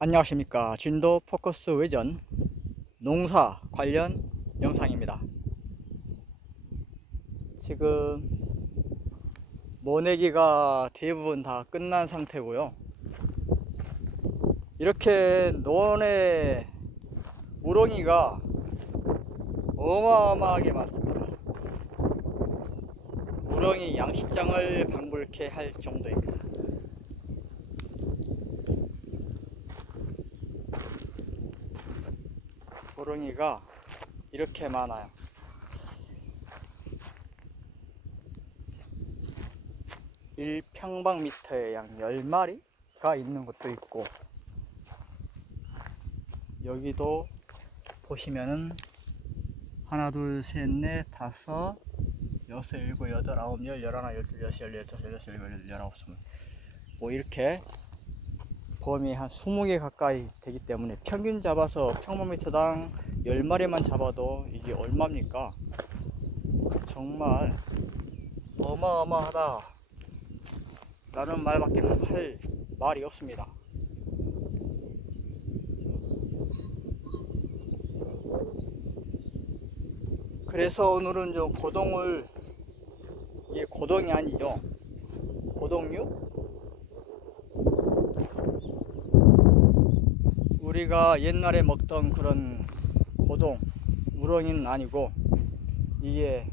안녕하십니까. 진도 포커스 외전 농사 관련 영상입니다. 지금 모내기가 대부분 다 끝난 상태고요. 이렇게 논에 우렁이가 어마어마하게 많습니다. 우렁이 양식장을 방불케 할 정도입니다. 우렁이가 이렇게 많아요. 1평방미터에 약 10마리가 있는 것도 있고, 여기도 보시면은 하나, 둘, 셋, 넷, 다섯, 여섯, 일곱, 여덟, 아홉, 열, 열하나, 열둘, 열셋, 열넷, 열다섯, 열여섯, 열일곱, 열여덟, 열아홉, 스물, 뭐 이렇게 범위 한 20개 가까이 되기 때문에 평균 잡아서 평방미터당 10마리만 잡아도 이게 얼마입니까? 정말 어마어마하다 라는 말밖에 할 말이 없습니다. 그래서 오늘은 좀 고동을, 이게 고동이 아니죠, 고동류? 우리가 옛날에 먹던 그런 고동, 우렁이는 아니고 이게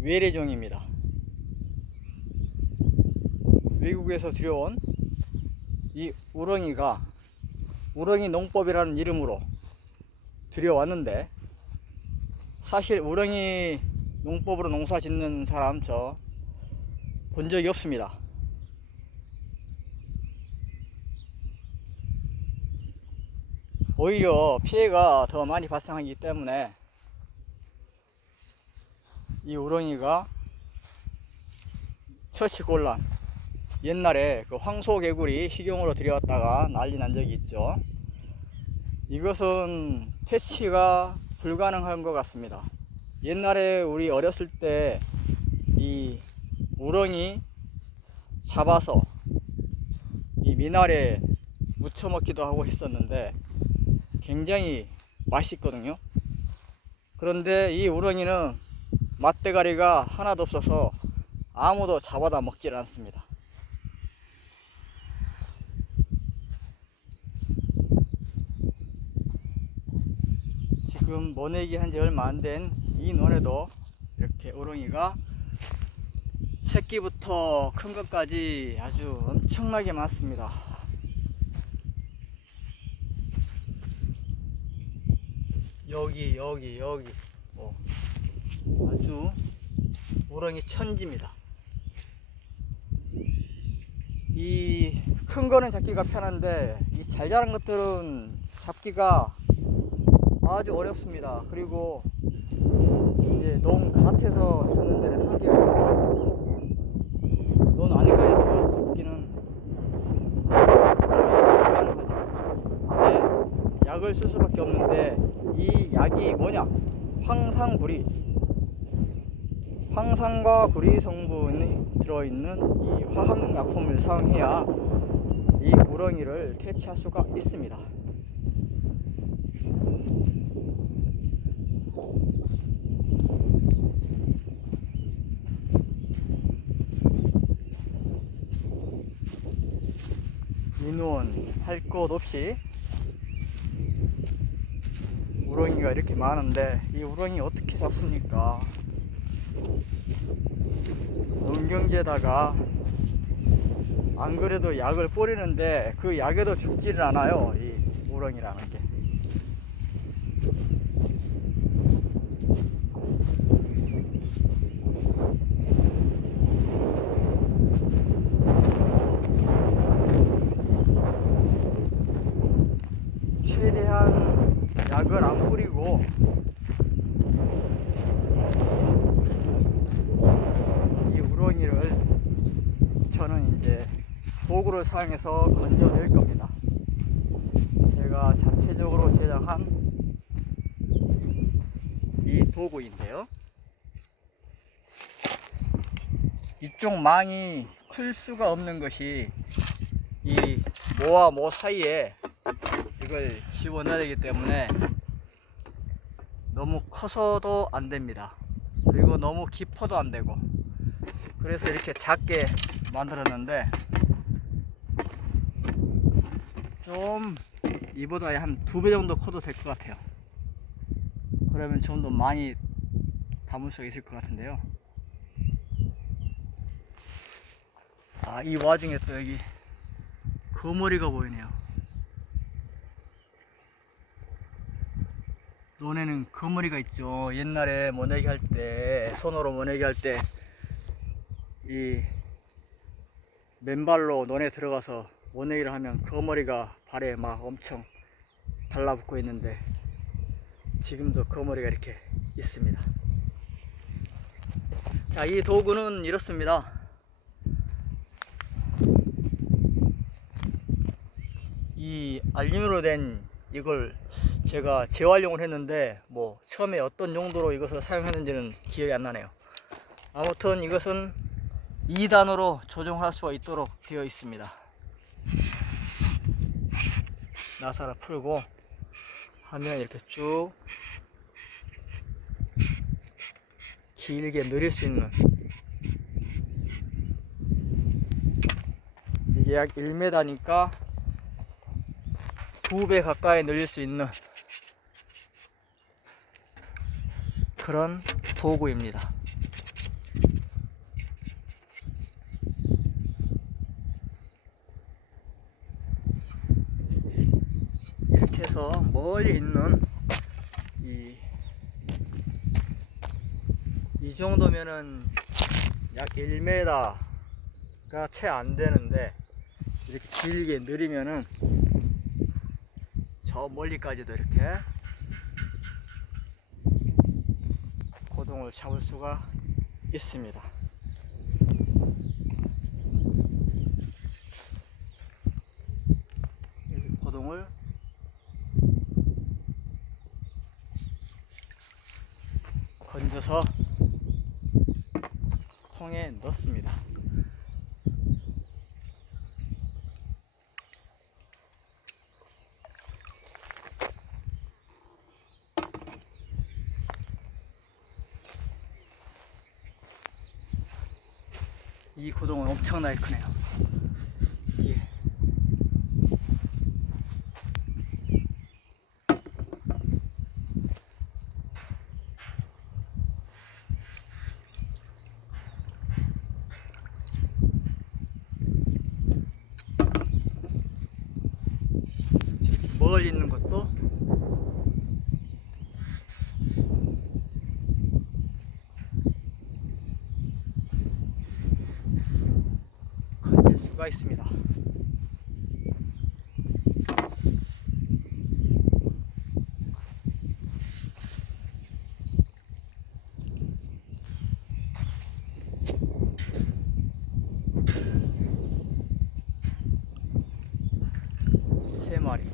외래종입니다. 외국에서 들여온 이 우렁이가 우렁이 농법이라는 이름으로 들여왔는데, 사실 우렁이 농법으로 농사 짓는 사람 저 본 적이 없습니다. 오히려 피해가 더 많이 발생하기 때문에 이 우렁이가 처치곤란, 옛날에 그 황소개구리 식용으로 들여왔다가 난리 난 적이 있죠. 이것은 퇴치가 불가능한 것 같습니다. 옛날에 우리 어렸을 때 이 우렁이 잡아서 이 미나리에 무쳐 먹기도 하고 했었는데 굉장히 맛있거든요. 그런데 이 우렁이는 맛대가리가 하나도 없어서 아무도 잡아다 먹질 않습니다. 지금 모내기 한지 얼마 안 된 이 논에도 이렇게 우렁이가 새끼부터 큰 것까지 아주 엄청나게 많습니다. 여기 아주 우렁이 천지입니다. 이 큰 거는 잡기가 편한데 이 잘 자란 것들은 잡기가 아주 어렵습니다. 그리고 이제 농 갓에서 잡는 데는 한계가 있고, 논 안에까지 들어가서 잡기는 거의 불가능하죠. 이제 약을 쓸 수밖에 없는데, 이 약이 뭐냐? 황산과 구리 성분이 들어있는 이 화학약품을 사용해야 이 우렁이를 퇴치할 수가 있습니다. 인원 할 것 없이 우렁이가 이렇게 많은데 이 우렁이 어떻게 잡습니까? 농경지에다가 안 그래도 약을 뿌리는데 그 약에도 죽지를 않아요, 이 우렁이라는 게. 최대한 약을 안 뿌리고 이 우렁이를 저는 이제 도구를 사용해서 건져낼 겁니다. 제가 자체적으로 제작한 이 도구인데요, 이쪽 망이 클 수가 없는 것이 이 모와 모 사이에 이걸 집어넣어야 되기 때문에 너무 커서도 안 됩니다. 그리고 너무 깊어도 안 되고, 그래서 이렇게 작게 만들었는데 좀 이보다 한 2배 정도 커도 될 것 같아요. 그러면 좀 더 많이 담을 수 있을 것 같은데요. 아, 이 와중에 또 여기 거머리가 보이네요. 논에는 거머리가 있죠. 옛날에 모내기 할 때, 손으로 모내기 할 때 이 맨발로 논에 들어가서 모내기를 하면 거머리가 발에 막 엄청 달라붙고 있는데, 지금도 거머리가 이렇게 있습니다. 자, 이 도구는 이렇습니다. 이 알루미늄으로 된 이걸 제가 재활용을 했는데, 뭐 처음에 어떤 용도로 이것을 사용했는지는 기억이 안 나네요. 아무튼 이것은 2단으로 조정할 수가 있도록 되어 있습니다. 나사를 풀고 하면 이렇게 쭉 길게 늘릴 수 있는, 이게 약 1m니까 2배 가까이 늘릴 수 있는 그런 도구입니다. 이렇게 해서 멀리 있는 이 정도면은 약 1m가 채 안 되는데, 이렇게 길게 늘리면은 저 멀리까지도 이렇게 고동을 잡을 수가 있습니다. 여기 고동을 건져서 통에 넣습니다. 이 고동은 엄청나게 크네요. 이게 멀리 있는 것도 건질 수가 있습니다. 세 마리.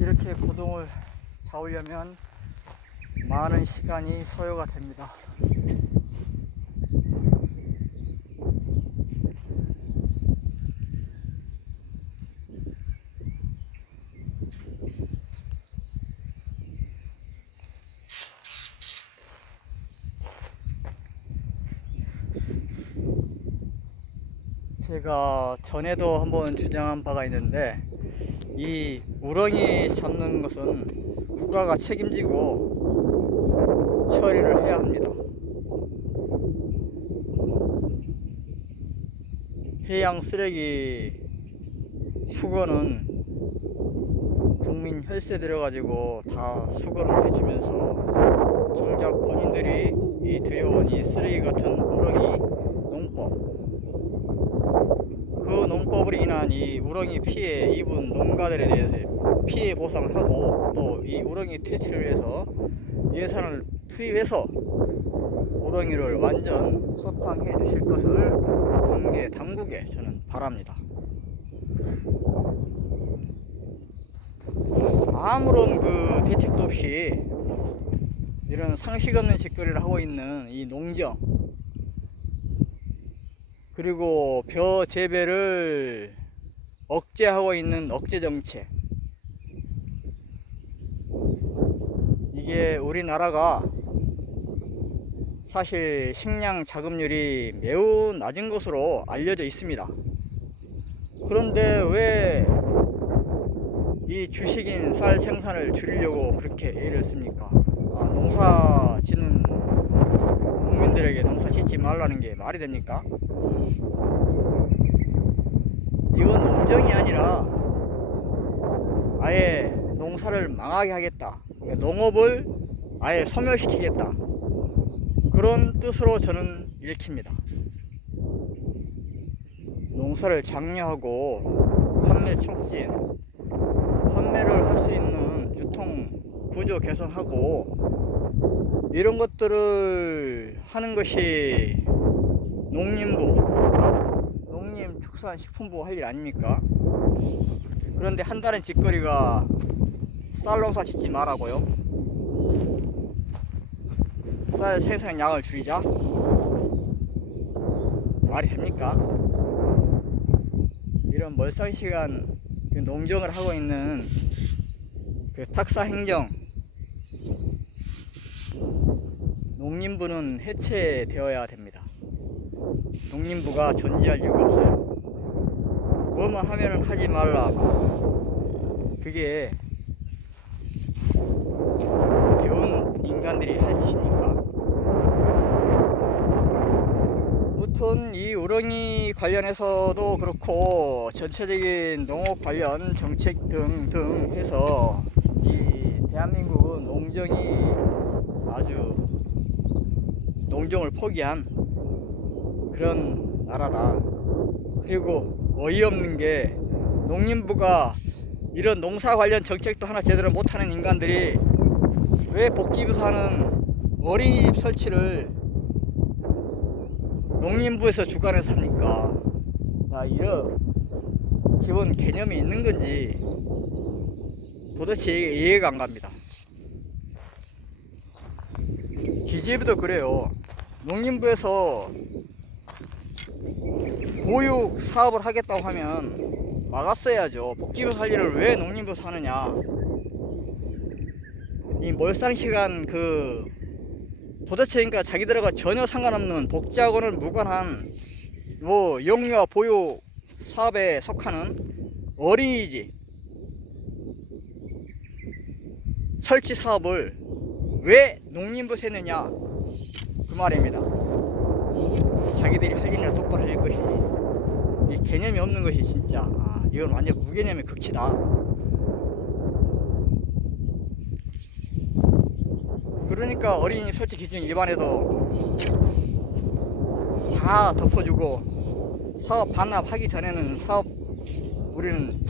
이렇게 고동을 잡으려면 많은 시간이 소요가 됩니다. 제가 전에도 한번 주장한 바가 있는데, 이 우렁이 잡는 것은 국가가 책임지고 처리를 해야 합니다. 해양 쓰레기 수거는 국민 혈세 들여가지고 다 수거를 해주면서 정작 본인들이 이 들여온 이 쓰레기 같은 우렁이 농법, 그 농법으로 인한 이 우렁이 피해 입은 농가들에 대해서 피해 보상을 하고, 또 이 우렁이 퇴치를 위해서 예산을 투입해서 우렁이를 완전 소탕해 주실 것을 관계 당국에 저는 바랍니다. 아무런 그 대책도 없이 이런 상식 없는 짓거리를 하고 있는 이 농정, 그리고 벼 재배를 억제하고 있는 억제 정책, 이게 우리나라가 사실 식량 자급률이 매우 낮은 것으로 알려져 있습니다. 그런데 왜 이 주식인 쌀 생산을 줄이려고 그렇게 애를 씁니까? 농사 짓는 국민들에게 농사 짓지 말라는 게 말이 됩니까? 이건 농정이 아니라 아예 농사를 망하게 하겠다, 농업을 아예 소멸시키겠다, 그런 뜻으로 저는 읽힙니다. 농사를 장려하고 판매 촉진, 판매를 할 수 있는 유통 구조 개선하고 이런 것들을 하는 것이 농림부, 농림축산식품부 할 일 아닙니까? 그런데 한다는 짓거리가 쌀 농사 짓지 말라고요? 쌀 생산량을 줄이자? 말이 됩니까? 이런 멀상시간 그 농정을 하고 있는 그 탁사 행정, 농림부는 해체되어야 됩니다. 농림부가 존재할 이유가 없어요. 뭐만 하면은 하지 말라, 그게 배운 인간들이 할 짓입니까? 무튼 이 우렁이 관련해서도 그렇고 전체적인 농업 관련 정책 등등 해서 이 대한민국은 농정이 아주 농정을 포기한 그런 나라다. 그리고 어이없는 게 농림부가 이런 농사 관련 정책도 하나 제대로 못하는 인간들이 왜 복지부에서 하는 어린이집 설치를 농림부에서 주관해서 합니까? 이런 기본 개념이 있는 건지 도대체 이해가 안 갑니다. 기재부도 그래요. 농림부에서 보육 사업을 하겠다고 하면 막았어야죠. 복지부 살 일을 왜 농림부에서 하느냐. 이 몰상시간 도대체 그러니까 자기들하고 전혀 상관없는 복지하고는 무관한 영유아 보육 사업에 속하는 어린이집 설치 사업을 왜 농림부에서 했느냐, 그 말입니다. 자기들이 할 일이나 똑바로 할 것이지, 이 개념이 없는 것이 진짜 이건 완전 무개념의 극치다. 그러니까 어린이집 설치 기준 위반해도 다 덮어주고 사업 반납하기 전에는 우리는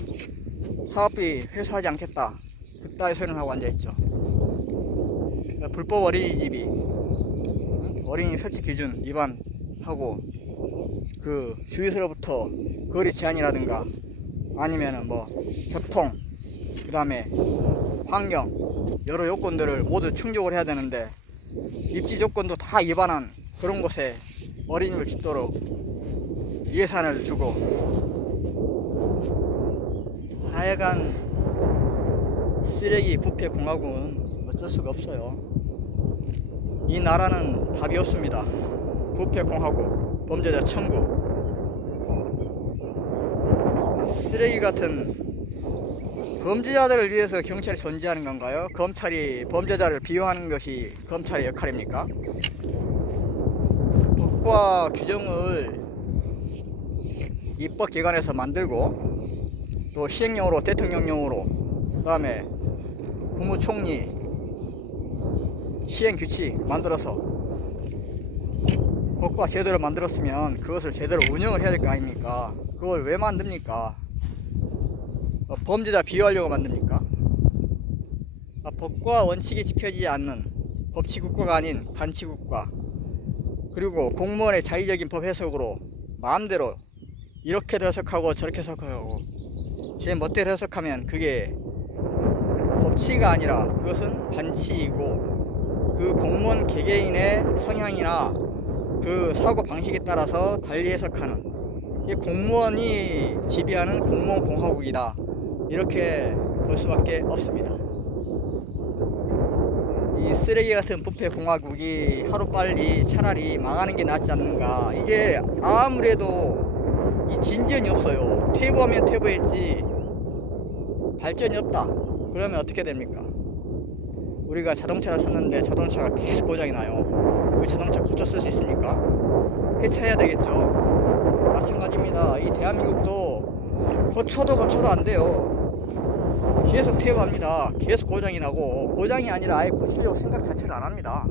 사업비 회수하지 않겠다, 그따위 소리는 하고 앉아있죠. 불법 어린이집이 어린이집 설치 기준 위반하고 그 주유소로부터 거리 제한이라든가 아니면은 교통, 그 다음에 환경, 여러 요건들을 모두 충족을 해야 되는데 입지 조건도 다 위반한 그런 곳에 어린이집을 짓도록 예산을 주고, 하여간 쓰레기 부패 공화국은 어쩔 수가 없어요. 이 나라는 답이 없습니다. 부패 공화국, 범죄자 천국. 쓰레기 같은 범죄자들을 위해서 경찰이 존재하는 건가요? 검찰이 범죄자를 비호하는 것이 검찰의 역할입니까? 법과 규정을 입법기관에서 만들고 또 시행령으로 대통령령으로 그 다음에 국무총리 시행규칙 만들어서 법과 제도를 만들었으면 그것을 제대로 운영을 해야 될 거 아닙니까? 그걸 왜 만듭니까? 범죄자 비호하려고 만듭니까? 법과 원칙이 지켜지지 않는 법치국가가 아닌 반치국가, 그리고 공무원의 자의적인 법 해석으로 마음대로 이렇게 해석하고 저렇게 해석하고 제 멋대로 해석하면 그게 법치가 아니라 그것은 관치이고, 그 공무원 개개인의 성향이나 그 사고 방식에 따라서 달리 해석하는, 이게 공무원이 지배하는 공무원 공화국이다, 이렇게 볼 수밖에 없습니다. 이 쓰레기 같은 부패 공화국이 하루빨리 차라리 망하는 게 낫지 않는가. 이게 아무래도 이 진전이 없어요. 퇴보하면 퇴보했지 발전이 없다. 그러면 어떻게 됩니까? 우리가 자동차를 샀는데 자동차가 계속 고장이 나요. 그 자동차 고쳐 쓸 수 있습니까? 폐차해야 되겠죠. 마찬가지입니다. 이 대한민국도 고쳐도 안 돼요. 계속 퇴보합니다. 계속 고장이 나고, 고장이 아니라 아예 고치려고 생각 자체를 안 합니다.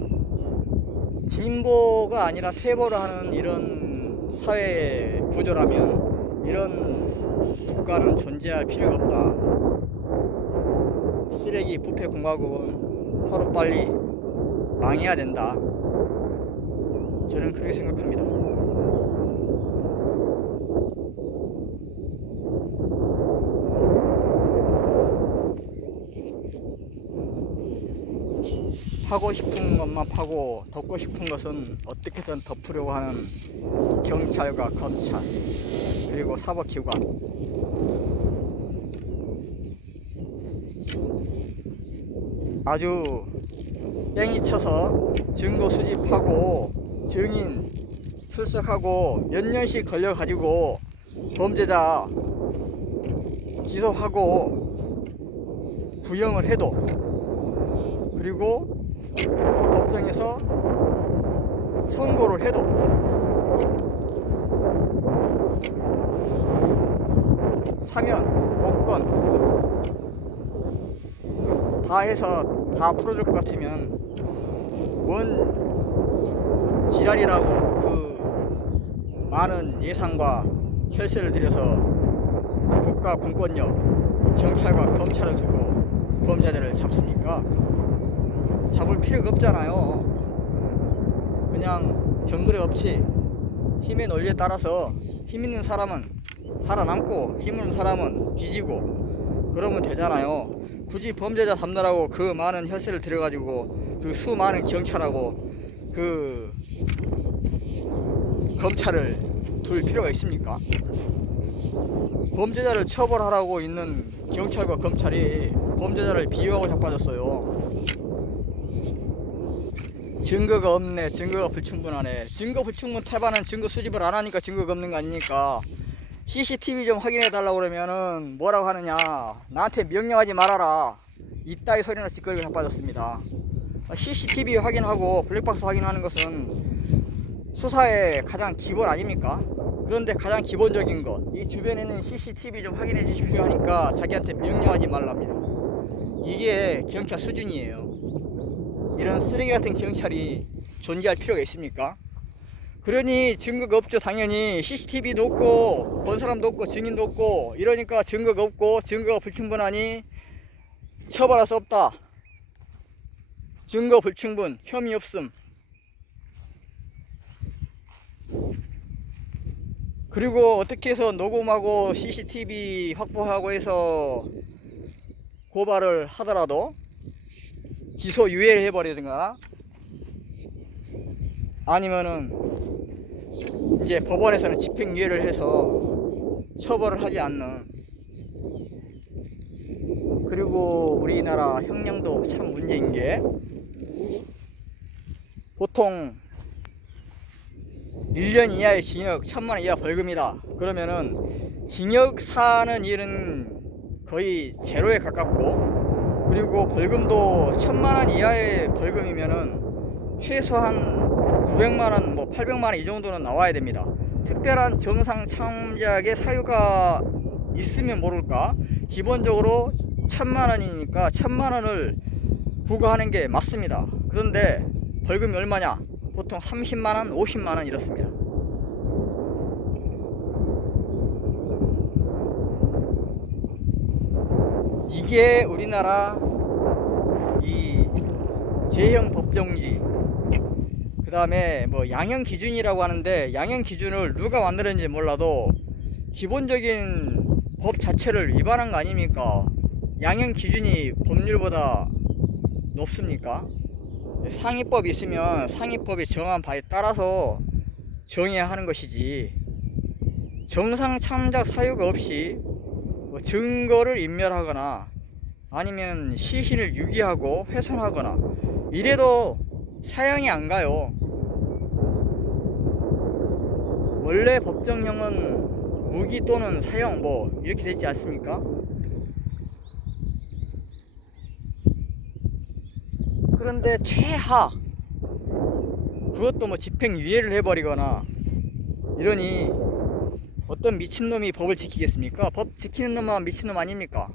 진보가 아니라 퇴보를 하는 이런 사회 구조라면 이런 국가는 존재할 필요가 없다. 쓰레기 부패 공화국은 하루빨리 망해야 된다. 저는 그렇게 생각합니다. 파고 싶은 것만 파고 덮고 싶은 것은 어떻게든 덮으려고 하는 경찰과 검찰 그리고 사법기관, 아주 뺑이 쳐서 증거 수집하고 증인 출석하고 몇 년씩 걸려가지고 범죄자 기소하고 구형을 해도, 그리고 법정에서 선고를 해도 사면, 복권 다 해서 다 풀어줄 것 같으면 뭔 지랄이라고 그 많은 예산과 혈세를 들여서 국가 공권력, 경찰과 검찰을 두고 범죄자들을 잡습니까? 잡을 필요가 없잖아요. 그냥 정글의 법칙, 힘의 논리에 따라서 힘 있는 사람은 살아남고 힘 없는 사람은 뒤지고 그러면 되잖아요. 굳이 범죄자 잡느라고 그 많은 혈세를 들여가지고 그 수많은 경찰하고 그 검찰을 둘 필요가 있습니까? 범죄자를 처벌하라고 있는 경찰과 검찰이 범죄자를 비호하고 자빠졌어요. 증거가 없네, 증거가 불충분하네. 증거 불충분 태반은 증거 수집을 안 하니까 증거가 없는 거 아닙니까? CCTV 좀 확인해 달라고 그러면은 뭐라고 하느냐, 나한테 명령하지 말아라, 이따위 소리나 찌꺼기가 자빠졌습니다. CCTV 확인하고 블랙박스 확인하는 것은 수사의 가장 기본 아닙니까? 그런데 가장 기본적인 것, 이 주변에 있는 CCTV 좀 확인해 주십시오 하니까 자기한테 명령하지 말랍니다. 이게 경찰 수준이에요. 이런 쓰레기 같은 경찰이 존재할 필요가 있습니까? 그러니 증거가 없죠. 당연히 CCTV도 없고 본 사람도 없고 증인도 없고 이러니까 증거가 없고 증거가 불충분하니 처벌할 수 없다. 증거 불충분, 혐의 없음. 그리고 어떻게 해서 녹음하고 CCTV 확보하고 해서 고발을 하더라도 기소 유예를 해버리든가, 아니면은 이제 법원에서는 집행유예를 해서 처벌을 하지 않는, 그리고 우리나라 형량도 참 문제인 게 보통 1년 이하의 징역 1000만 원 이하 벌금이다. 그러면은 징역 사는 일은 거의 제로에 가깝고, 그리고 벌금도 1000만원 이하의 벌금이면은 최소한 900만원, 뭐 800만원 이 정도는 나와야 됩니다. 특별한 정상 참작의 사유가 있으면 모를까, 기본적으로 1000만원이니까 1000만원을 부과하는 게 맞습니다. 그런데 벌금이 얼마냐? 보통 30만원, 50만원 이렇습니다. 이게 우리나라 이 제형 법정지, 그 다음에 뭐 양형 기준이라고 하는데, 양형 기준을 누가 만들었는지 몰라도 기본적인 법 자체를 위반한 거 아닙니까? 양형 기준이 법률보다 높습니까? 상위법이 있으면 상위법이 정한 바에 따라서 정해야 하는 것이지, 정상 참작 사유가 없이 뭐 증거를 인멸하거나 아니면 시신을 유기하고 훼손하거나 이래도 사형이 안 가요. 원래 법정형은 무기 또는 사형 뭐 이렇게 되지 않습니까? 그런데 최하, 그것도 뭐 집행유예를 해버리거나 이러니 어떤 미친놈이 법을 지키겠습니까? 법 지키는 놈만 미친놈 아닙니까?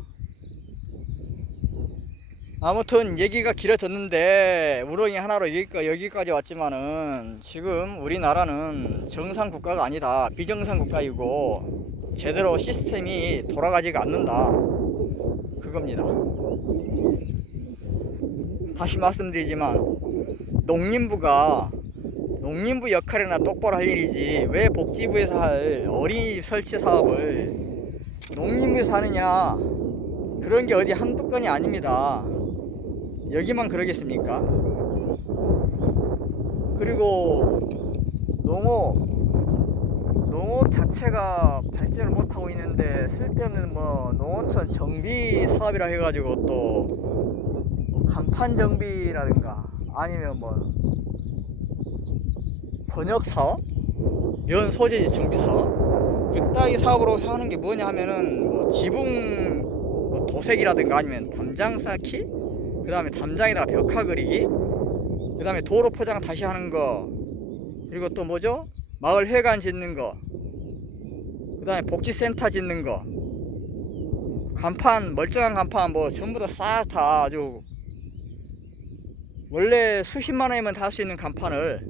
아무튼 얘기가 길어졌는데 우렁이 하나로 여기까지 왔지만은, 지금 우리나라는 정상 국가가 아니다, 비정상 국가이고 제대로 시스템이 돌아가지가 않는다, 그겁니다. 다시 말씀드리지만 농림부 역할이나 똑바로 할 일이지, 왜 복지부에서 할 어린이 설치 사업을 농림부에서 하느냐, 그런 게 어디 한두 건이 아닙니다. 여기만 그러겠습니까? 그리고 농업 자체가 발전을 못하고 있는데, 쓸데없는 뭐 농어촌 정비 사업이라 해가지고 또 간판 정비라든가 아니면 뭐 번역 사업, 면 소재지 정비 사업, 그따위 사업으로 하는 게 뭐냐 하면은 뭐 지붕 뭐 도색이라든가 아니면 담장 쌓기, 그 다음에 담장에다가 벽화 그리기, 그 다음에 도로 포장 다시 하는 거, 그리고 또 뭐죠? 마을 회관 짓는 거, 그 다음에 복지센터 짓는 거, 간판, 멀쩡한 간판 뭐 전부 다 싹 다 아주 원래 수십만 원이면 다 할 수 있는 간판을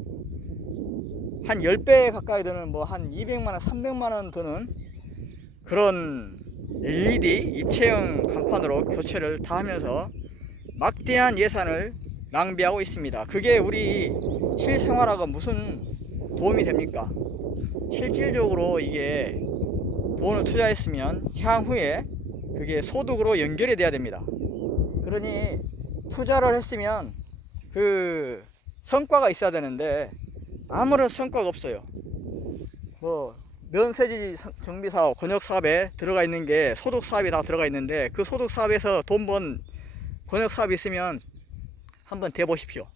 한 10배 가까이 드는, 뭐 한 200만원, 300만원 드는 그런 LED 입체형 간판으로 교체를 다 하면서 막대한 예산을 낭비하고 있습니다. 그게 우리 실생활하고 무슨 도움이 됩니까? 실질적으로 이게 돈을 투자했으면 향후에 그게 소득으로 연결이 돼야 됩니다. 그러니 투자를 했으면 그 성과가 있어야 되는데 아무런 성과가 없어요. 뭐 면세지 정비 사업, 권역 사업에 들어가 있는 게 소득 사업이 다 들어가 있는데, 그 소득 사업에서 돈 번 권역 사업이 있으면 한번 대보십시오.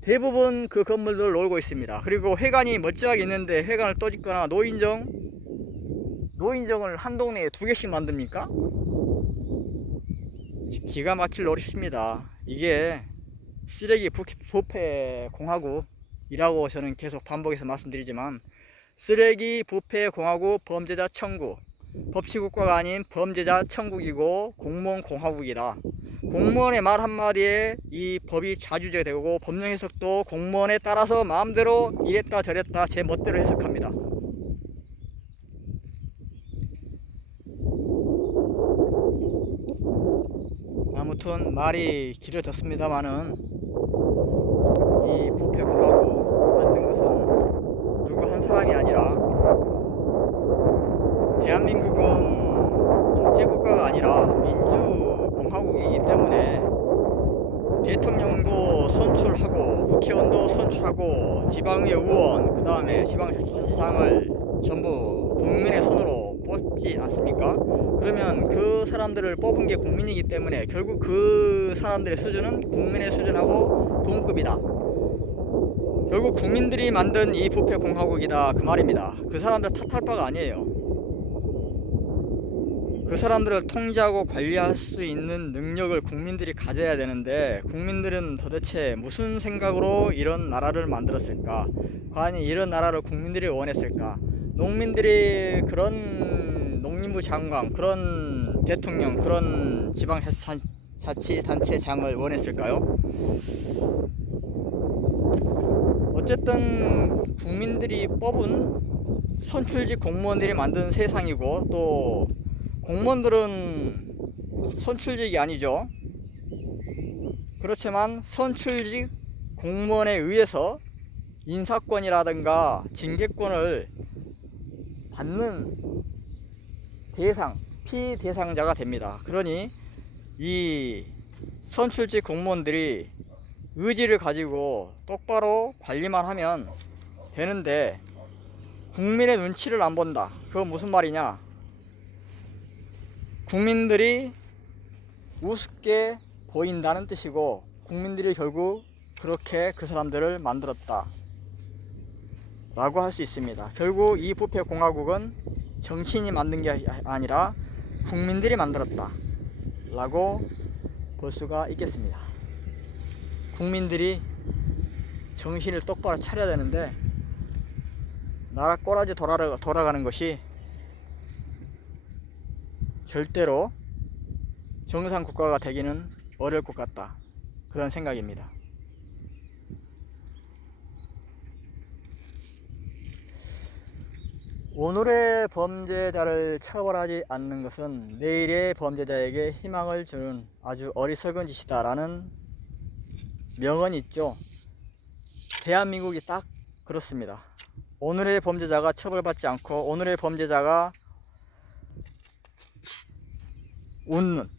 대부분 그 건물들 놀고 있습니다. 그리고 회관이 멀쩡하게 있는데 회관을 또 짓거나 노인정을 한 동네에 2개씩 만듭니까? 기가 막힐 노릇입니다. 이게 쓰레기 부패 공화국이라고 저는 계속 반복해서 말씀드리지만, 쓰레기 부패 공화국, 범죄자 천국, 법치국가가 아닌 범죄자 천국이고 공무원 공화국이다. 공무원의 말 한마디에 이 법이 좌지우지가 되고, 법령 해석도 공무원에 따라서 마음대로 이랬다 저랬다 제 멋대로 해석합니다. 아무튼 말이 길어졌습니다만은, 이 부패 공화국 만든 것은 누구 한 사람이 아니라, 대한민국은 독재국가가 아니라 민주공화국이기 때문에 대통령도 선출하고 국회의원도 선출하고 지방의 의원, 그 다음에 지방자치단체장을 전부 국민의 손으로 뽑지 않습니까? 그러면 그 사람들을 뽑은 게 국민이기 때문에 결국 그 사람들의 수준은 국민의 수준하고 동급이다. 결국 국민들이 만든 이 부패 공화국이다, 그 말입니다. 그 사람들 탓할 바가 아니에요. 그 사람들을 통제하고 관리할 수 있는 능력을 국민들이 가져야 되는데, 국민들은 도대체 무슨 생각으로 이런 나라를 만들었을까? 과연 이런 나라를 국민들이 원했을까? 농민들이 그런 농림부 장관, 그런 대통령, 그런 지방자치단체장을 원했을까요? 어쨌든 국민들이 뽑은 선출직 공무원들이 만든 세상이고, 또 공무원들은 선출직이 아니죠. 그렇지만 선출직 공무원에 의해서 인사권이라든가 징계권을 받는 피대상자가 됩니다. 그러니 이 선출직 공무원들이 의지를 가지고 똑바로 관리만 하면 되는데, 국민의 눈치를 안 본다. 그건 무슨 말이냐? 국민들이 우습게 보인다는 뜻이고, 국민들이 결국 그렇게 그 사람들을 만들었다 라고 할 수 있습니다. 결국 이 부패공화국은 정치인이 만든 게 아니라 국민들이 만들었다 라고 볼 수가 있겠습니다. 국민들이 정신을 똑바로 차려야 되는데, 나라 꼬라지 돌아가는 것이 절대로 정상 국가가 되기는 어려울 것 같다, 그런 생각입니다. 오늘의 범죄자를 처벌하지 않는 것은 내일의 범죄자에게 희망을 주는 아주 어리석은 짓이다 라는 명언이 있죠. 대한민국이 딱 그렇습니다. 오늘의 범죄자가 처벌받지 않고 오늘의 범죄자가 웃는,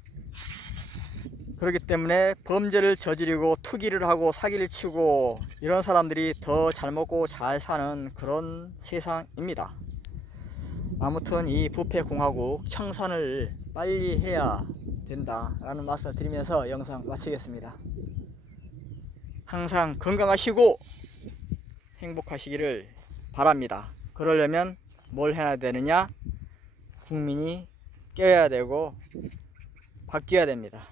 그렇기 때문에 범죄를 저지르고 투기를 하고 사기를 치고 이런 사람들이 더 잘 먹고 잘 사는 그런 세상입니다. 아무튼 이 부패공화국 청산을 빨리 해야 된다라는 말씀을 드리면서 영상 마치겠습니다. 항상 건강하시고 행복하시기를 바랍니다. 그러려면 뭘 해야 되느냐? 국민이 깨어야 되고 바뀌어야 됩니다.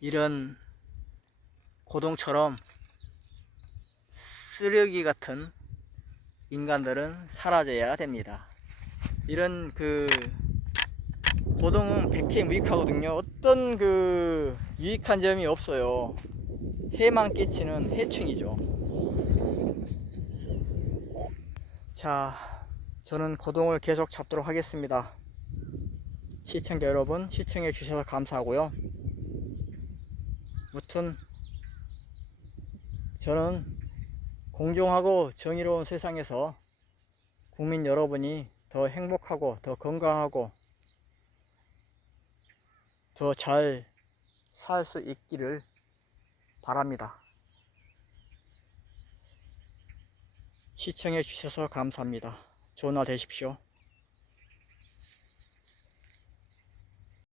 이런 고동처럼 쓰레기 같은 인간들은 사라져야 됩니다. 이런 고동은 100회 무익하거든요. 어떤 유익한 점이 없어요. 해만 끼치는 해충이죠. 자, 저는 고동을 계속 잡도록 하겠습니다. 시청자 여러분, 시청해 주셔서 감사하고요. 무튼 저는 공정하고 정의로운 세상에서 국민 여러분이 더 행복하고 더 건강하고 더 잘 살 수 있기를 바랍니다. 시청해 주셔서 감사합니다. 좋은 날 되십시오.